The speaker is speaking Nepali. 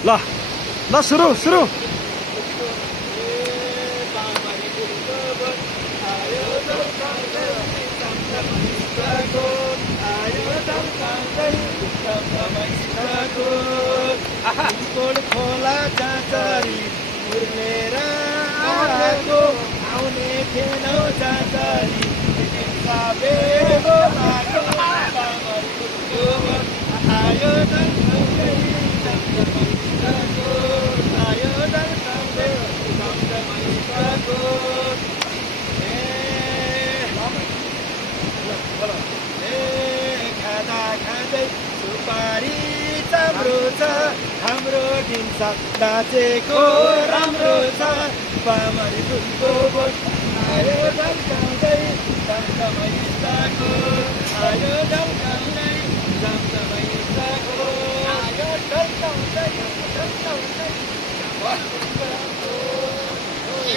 ल ल सुरु सुरु खोला चाँचरी उर्लेर आएको आउने थिएनौ चाँचरी साबेको बाटो आयो डल्काउँदै आयो डल्काउँदै खाँदा खाँदै सुपारी चाम्रो छ हाम्रो दिन्छ नाचेको राम्रो छ पामरी फुलको बोट आयो ढल्काउँदै झम्झमैसाको आयो ढल्काउँदै झम्झमैसाको आयो ढल्काउँदै ढल्काउँदै